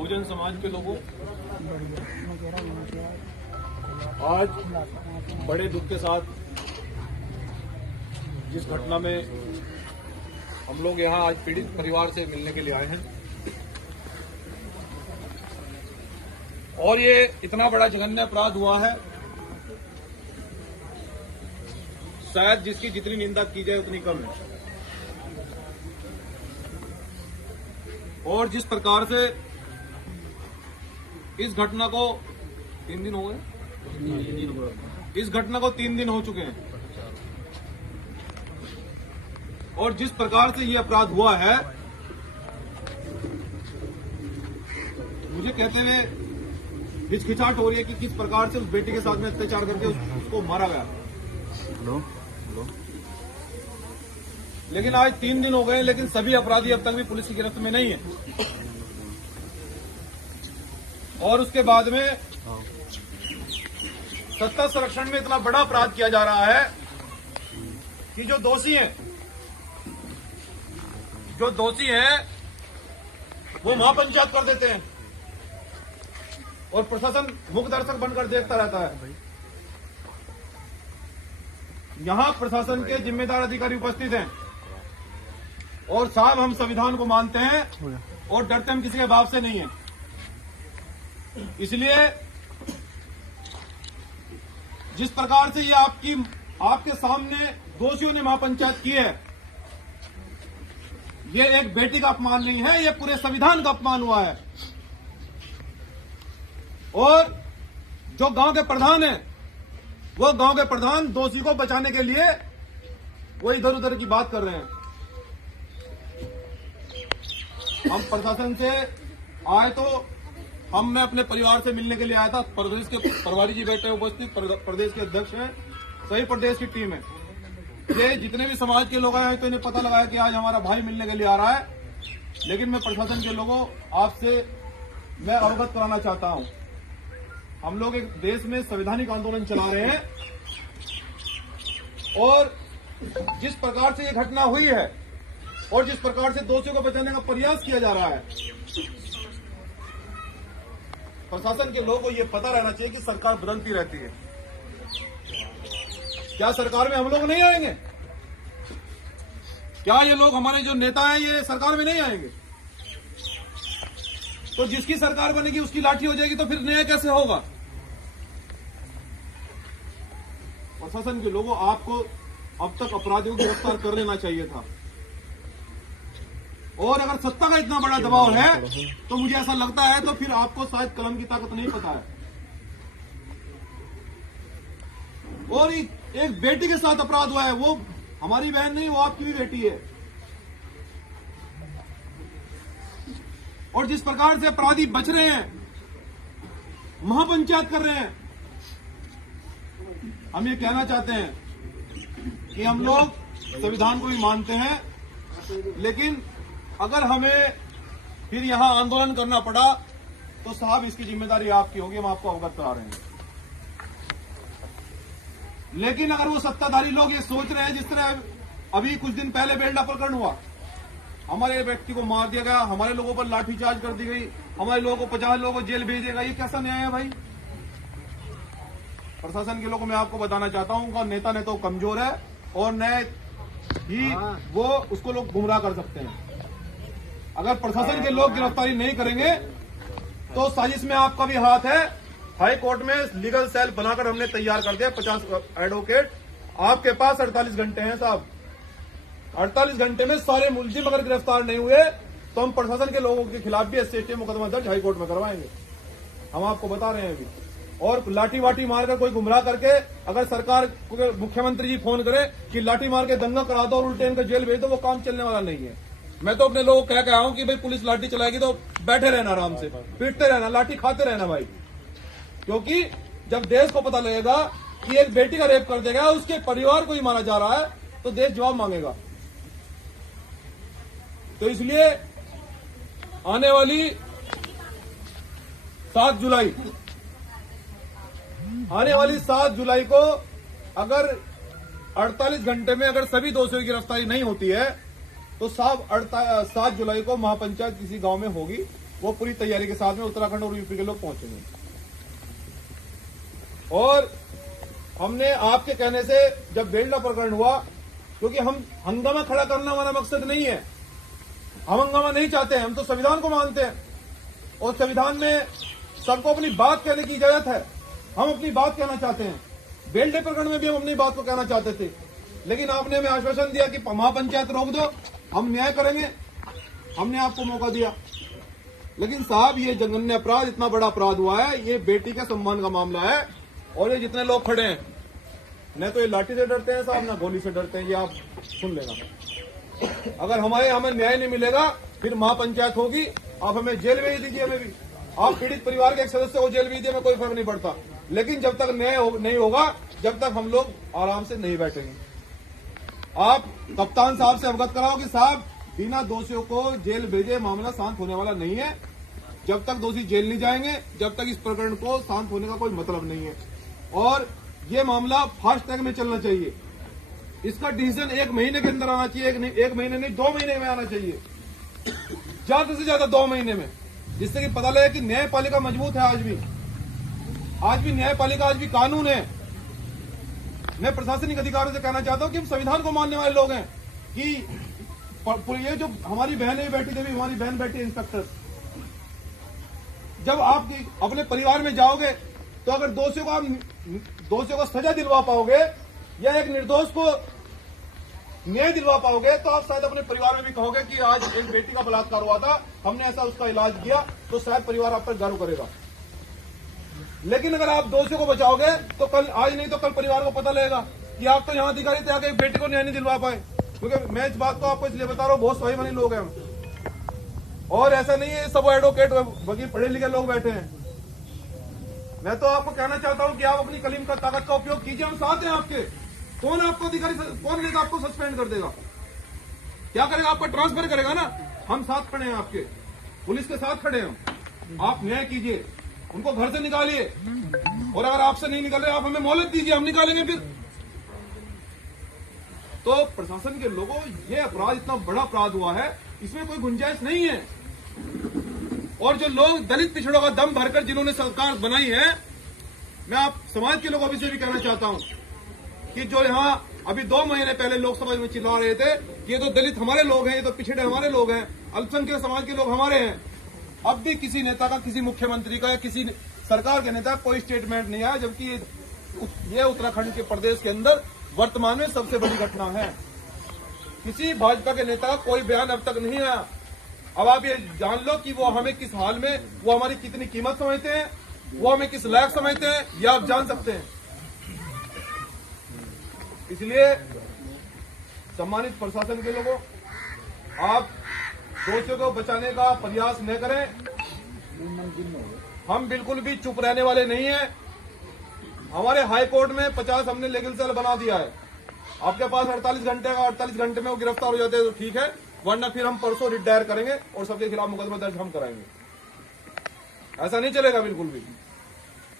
बहुजन समाज के लोगों, आज बड़े दुख के साथ जिस घटना में हम लोग यहाँ आज पीड़ित परिवार से मिलने के लिए आए हैं और ये इतना बड़ा जघन्य अपराध हुआ है, शायद जिसकी जितनी निंदा की जाए उतनी कम है। और जिस प्रकार से इस घटना को 3 दिन हो गए, इस घटना को 3 दिन हो चुके हैं और जिस प्रकार से ये अपराध हुआ है, मुझे कहते हुए हिचकिचाहट हो रही है कि किस प्रकार से उस बेटी के साथ में अत्याचार करके उसको मारा गया। लेकिन आज 3 दिन हो गए, लेकिन सभी अपराधी अब तक भी पुलिस की गिरफ्त में नहीं है। और उसके बाद में सत्ता संरक्षण में इतना बड़ा अपराध किया जा रहा है कि जो दोषी हैं वो महापंचायत कर देते हैं और प्रशासन मुख्य दर्शक बनकर देखता रहता है। यहां प्रशासन के जिम्मेदार अधिकारी उपस्थित हैं और साहब, हम संविधान को मानते हैं और डरते हम किसी के बाप से नहीं है। इसलिए जिस प्रकार से ये आपके सामने दोषियों ने महापंचायत की है, ये एक बेटी का अपमान नहीं है, ये पूरे संविधान का अपमान हुआ है। और जो गांव के प्रधान हैं, वो गांव के प्रधान दोषी को बचाने के लिए वो इधर उधर की बात कर रहे हैं। हम प्रशासन से आए तो मैं अपने परिवार से मिलने के लिए आया था। प्रदेश के प्रभारी जी बैठे उपस्थित, प्रदेश के अध्यक्ष हैं, सही प्रदेश की टीम है। ये जितने भी समाज के लोग आए हैं तो इन्हें पता लगा है कि आज हमारा भाई मिलने के लिए आ रहा है। लेकिन मैं प्रशासन के लोगों आपसे मैं अवगत कराना चाहता हूं, हम लोग एक देश में संवैधानिक आंदोलन चला रहे हैं और जिस प्रकार से ये घटना हुई है और जिस प्रकार से दोषियों को बचाने का प्रयास किया जा रहा है, प्रशासन के लोगों को ये पता रहना चाहिए कि सरकार बदलती रहती है। क्या सरकार में हम लोग नहीं आएंगे? क्या ये लोग, हमारे जो नेता हैं, ये सरकार में नहीं आएंगे? तो जिसकी सरकार बनेगी उसकी लाठी हो जाएगी, तो फिर न्याय कैसे होगा? प्रशासन के लोगों, आपको अब तक अपराधियों को गिरफ्तार कर लेना चाहिए था। और अगर सत्ता का इतना बड़ा दबाव है तो मुझे ऐसा लगता है तो फिर आपको शायद कलम की ताकत नहीं पता है। और एक बेटी के साथ अपराध हुआ है, वो हमारी बहन नहीं, वो आपकी भी बेटी है। और जिस प्रकार से अपराधी बच रहे हैं, महापंचायत कर रहे हैं, हम ये कहना चाहते हैं कि हम लोग संविधान को भी मानते हैं, लेकिन अगर हमें फिर यहां आंदोलन करना पड़ा तो साहब इसकी जिम्मेदारी आपकी होगी, हम आपको अवगत करा रहे हैं। लेकिन अगर वो सत्ताधारी लोग ये सोच रहे हैं, जिस तरह अभी कुछ दिन पहले बेलडा प्रकरण हुआ, हमारे व्यक्ति को मार दिया गया, हमारे लोगों पर लाठीचार्ज कर दी गई, हमारे लोगों को 50 लोगों को जेल भेज देगा, ये कैसा न्याय है भाई? प्रशासन के लोगों को मैं आपको बताना चाहता हूं, उनका नेता ने तो कमजोर है और न्याय ही वो उसको लोग गुमराह कर सकते हैं। अगर प्रशासन के लोग गिरफ्तारी नहीं करेंगे तो साजिश में आपका भी हाथ है। हाई कोर्ट में लीगल सेल बनाकर हमने तैयार कर दिया, 50 एडवोकेट। आपके पास 48 घंटे हैं साहब। 48 घंटे में सारे मुलजिम अगर गिरफ्तार नहीं हुए तो हम प्रशासन के लोगों के खिलाफ भी SC/ST मुकदमा दर्ज हाई कोर्ट में करवाएंगे। हम आपको बता रहे हैं अभी। और लाठी वाठी मारकर कोई गुमराह करके अगर सरकार मुख्यमंत्री जी फोन करे कि लाठी मार के दंगा करा दो और उल्टे इनको जेल भेज दो, वो काम चलने वाला नहीं है। मैं तो अपने लोगों को कह के आया हूं कि भाई पुलिस लाठी चलाएगी तो बैठे रहना, आराम से पीटते रहना, लाठी खाते रहना भाई। क्योंकि जब देश को पता लगेगा कि एक बेटी का रेप कर देगा, उसके परिवार को ही मारा जा रहा है, तो देश जवाब मांगेगा। तो इसलिए आने वाली 7 जुलाई को अगर 48 घंटे में अगर सभी दोषियों की गिरफ्तारी नहीं होती है तो साहब 7 जुलाई को महापंचायत किसी गांव में होगी वो पूरी तैयारी के साथ में उत्तराखंड और यूपी के लोग पहुंचेंगे। और हमने आपके कहने से जब बेलडा प्रकरण हुआ, क्योंकि हम हंगामा खड़ा करना हमारा मकसद नहीं है, हम हंगामा नहीं चाहते हैं, हम तो संविधान को मानते हैं और संविधान में सबको अपनी बात कहने की इजाजत है। हम अपनी बात कहना चाहते हैं। बेलडे प्रकरण में भी हम अपनी बात को कहना चाहते थे, लेकिन आपने हमें आश्वासन दिया कि महापंचायत रोक दो, हम न्याय करेंगे। हमने आपको मौका दिया, लेकिन साहब ये जघन्य अपराध, इतना बड़ा अपराध हुआ है, ये बेटी के सम्मान का मामला है। और ये जितने लोग खड़े हैं, न तो ये लाठी से डरते हैं साहब, न गोली से डरते हैं, ये आप सुन लेना। अगर हमें न्याय नहीं मिलेगा, फिर महापंचायत होगी, आप हमें जेल भेज दीजिए। हमें भी आप पीड़ित परिवार के एक सदस्य को जेल भेज दीजिए, हमें कोई फर्क नहीं पड़ता, लेकिन जब तक न्याय नहीं होगा, जब तक हम लोग आराम से नहीं बैठेंगे। आप कप्तान साहब से अवगत कराओ कि साहब बिना दोषियों को जेल भेजे मामला शांत होने वाला नहीं है। जब तक दोषी जेल नहीं जाएंगे, जब तक इस प्रकरण को शांत होने का कोई मतलब नहीं है। और ये मामला फास्ट ट्रैक में चलना चाहिए। इसका डिसीजन 1 महीने के अंदर आना चाहिए, एक महीने नहीं 2 महीने में आना चाहिए, ज्यादा से ज्यादा 2 महीने में, जिससे कि पता लगे कि न्यायपालिका मजबूत है। आज भी न्यायपालिका, आज भी कानून है। मैं प्रशासनिक अधिकारियों से कहना चाहता हूं कि हम संविधान को मानने वाले लोग हैं, कि ये जो हमारी बहनें बैठी थी, हमारी बहन बैठी है इंस्पेक्टर, जब आप अपने परिवार में जाओगे तो अगर दोषियों को सजा दिलवा पाओगे या एक निर्दोष को न्याय दिलवा पाओगे, तो आप शायद अपने परिवार में भी कहोगे कि आज एक बेटी का बलात्कार हुआ था, हमने ऐसा उसका इलाज किया, तो शायद परिवार आप पर गर्व करेगा। लेकिन अगर आप दोषियों को बचाओगे तो कल, आज नहीं तो कल परिवार को पता लगेगा कि आप तो यहाँ अधिकारी थे, आगे एक बेटी को न्याय नहीं दिलवा पाए। क्योंकि मैं इस बात को आपको इसलिए बता रहा हूँ, बहुत स्वाभिमानी लोग हैं हम, और ऐसा नहीं है सब एडवोकेट वकील पढ़े लिखे लोग बैठे हैं। मैं तो आपको कहना चाहता हूं कि आप अपनी कलीम का ताकत का उपयोग कीजिए, हम साथ हैं आपके। कौन आपको अधिकारी, कौन लेगा आपको सस्पेंड कर देगा, क्या करेगा, आपका ट्रांसफर करेगा ना। हम साथ खड़े हैं आपके, पुलिस के साथ खड़े हैं। आप न्याय कीजिए, उनको घर से निकालिए, और अगर आपसे नहीं निकल रहे आप हमें मोहलत दीजिए, हम निकालेंगे फिर। तो प्रशासन के लोगों, ये अपराध इतना बड़ा अपराध हुआ है, इसमें कोई गुंजाइश नहीं है। और जो लोग दलित पिछड़ों का दम भरकर जिन्होंने सरकार बनाई है, मैं आप समाज के लोगों से भी कहना चाहता हूं कि जो यहां अभी 2 महीने पहले लोकसभा में चिल्ला रहे थे कि ये तो दलित हमारे लोग हैं, ये तो पिछड़े हमारे लोग हैं, अल्पसंख्यक समाज के लोग हमारे हैं, अब भी किसी नेता का, किसी मुख्यमंत्री का या किसी सरकार के नेता का कोई स्टेटमेंट नहीं आया, जबकि ये उत्तराखंड के प्रदेश के अंदर वर्तमान में सबसे बड़ी घटना है। किसी भाजपा के नेता का कोई बयान अब तक नहीं आया। अब आप ये जान लो कि वो हमें किस हाल में, वो हमारी कितनी कीमत समझते हैं, वो हमें किस लायक समझते हैं, ये आप जान सकते हैं। इसलिए सम्मानित प्रशासन के लोगों, आप दोषियों को बचाने का प्रयास न करें। हम बिल्कुल भी चुप रहने वाले नहीं हैं। हमारे हाई कोर्ट में 50 हमने लीगल सेल बना दिया है। आपके पास 48 घंटे का, 48 घंटे में वो गिरफ्तार हो जाते हैं तो ठीक है, वरना फिर हम परसों रिट दायर करेंगे और सबके खिलाफ मुकदमा दर्ज हम कराएंगे। ऐसा नहीं चलेगा बिल्कुल भी।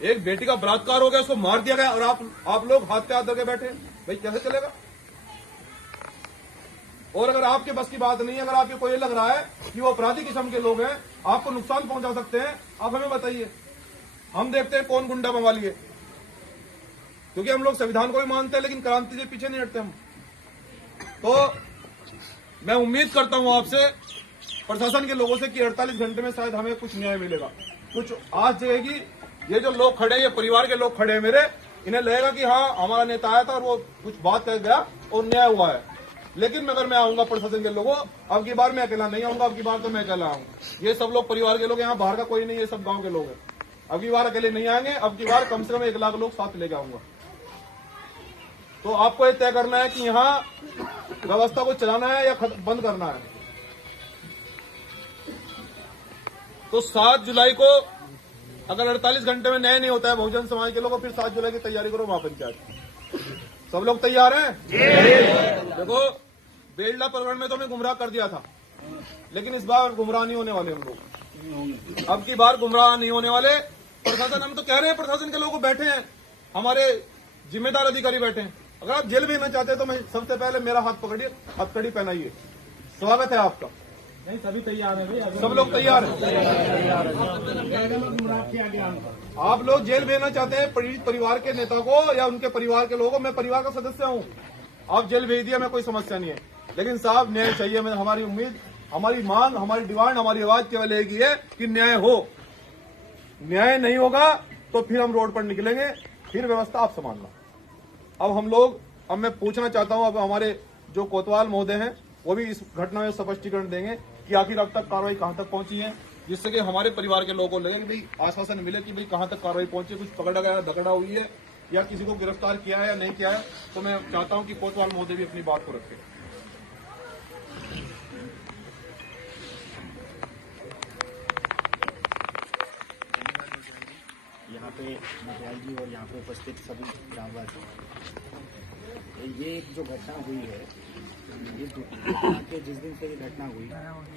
एक बेटी का बलात्कार हो गया, उसको मार दिया गया, और आप लोग हाथ पे हाथ धरके बैठे, भाई कैसे चलेगा। और अगर आपके बस की बात नहीं है, अगर आपको कोई लग रहा है कि वो अपराधी किस्म के लोग हैं, आपको नुकसान पहुंचा सकते हैं, आप हमें बताइए, हम देखते हैं कौन गुंडा मंगा लिए। क्योंकि हम लोग संविधान को भी मानते हैं, लेकिन क्रांति से पीछे नहीं हटते हम। तो मैं उम्मीद करता हूं आपसे, प्रशासन के लोगों से, कि 48 घंटे में शायद हमें कुछ न्याय मिलेगा, कुछ आज जगेगी। ये जो लोग खड़े हैं, ये परिवार के लोग खड़े हैं मेरे, इन्हें लगेगा कि हाँ हमारा नेता आया था और वो कुछ बात कर गया और न्याय हुआ है। लेकिन अगर मैं आऊंगा प्रशासन के लोगों, अब की बार मैं अकेला नहीं आऊंगा, अब की बार तो मैं अकेला आऊंगा। ये सब लोग परिवार के लोग, यहाँ बाहर का कोई नहीं, ये सब गांव के लोग हैं। अब की बार अकेले नहीं आएंगे, अब की बार कम से कम 1 लाख लोग साथ लेके आऊंगा। तो आपको ये तय करना है कि यहाँ व्यवस्था को चलाना है या बंद करना है। तो 7 जुलाई को अगर 48 घंटे में न्याय नहीं होता है बहुजन समाज के लोगों, फिर 7 जुलाई की तैयारी करो महापंचायत। सब लोग तैयार हैं? देखो, बेलडा प्रकरण में तो हमें गुमराह कर दिया था, लेकिन इस बार गुमराह नहीं होने वाले हम लोग। अब की बार गुमराह नहीं होने वाले। प्रशासन, हम तो कह रहे हैं, प्रशासन के लोग बैठे हैं, हमारे जिम्मेदार अधिकारी बैठे हैं। अगर आप जेल भेजना चाहते हैं तो मैं सबसे पहले मेरा हाथ पकड़िए, हथकड़ी पहनाइए, स्वागत है आपका। नहीं, सभी तैयार है भाई। सब लोग तैयार हैं? आप लोग जेल भेजना चाहते हैं पीड़ित परिवार के नेता को या उनके परिवार के लोगों को? मैं परिवार का सदस्य हूं, आप जेल भेज दिया, मैं कोई समस्या नहीं है, लेकिन साहब न्याय चाहिए। मैं हमारी उम्मीद, हमारी मांग, हमारी डिमांड, हमारी आवाज केवल एक ही है कि न्याय हो। न्याय नहीं होगा तो फिर हम रोड पर निकलेंगे, फिर व्यवस्था आप संभालना। अब मैं पूछना चाहता हूं, अब हमारे जो कोतवाल महोदय हैं वो भी इस घटना में स्पष्टीकरण देंगे कि आखिर अब तक कार्रवाई कहां तक पहुंची है, जिससे कि हमारे परिवार के लोगों को लगे कि भाई आश्वासन मिले कि भाई कहां तक कार्रवाई पहुंची, कुछ पकड़ा गया, दगड़ा हुई है या किसी को गिरफ्तार किया है या नहीं किया है। तो मैं चाहता हूं कि कोतवाल महोदय भी अपनी बात को रखें। यहाँ पे मटियाल जी और यहाँ पे उपस्थित सभी ग्रामवासी, ये जो घटना हुई है, ये घटना के जिस दिन से ये घटना हुई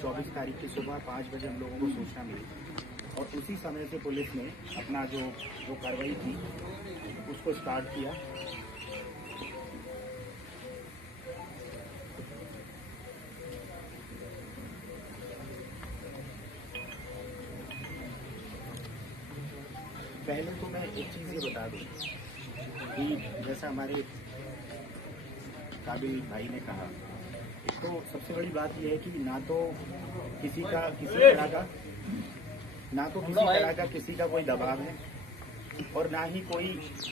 24 तारीख की सुबह 5 बजे हम लोगों को सूचना मिली और उसी समय से पुलिस ने अपना जो कार्रवाई थी उसको स्टार्ट किया। पहले तो मैं एक चीज़ ये बता दूं कि जैसा हमारे काबिल भाई ने कहा, तो सबसे बड़ी बात यह है कि ना तो किसी तरह का किसी का कोई दबाव है और ना ही कोई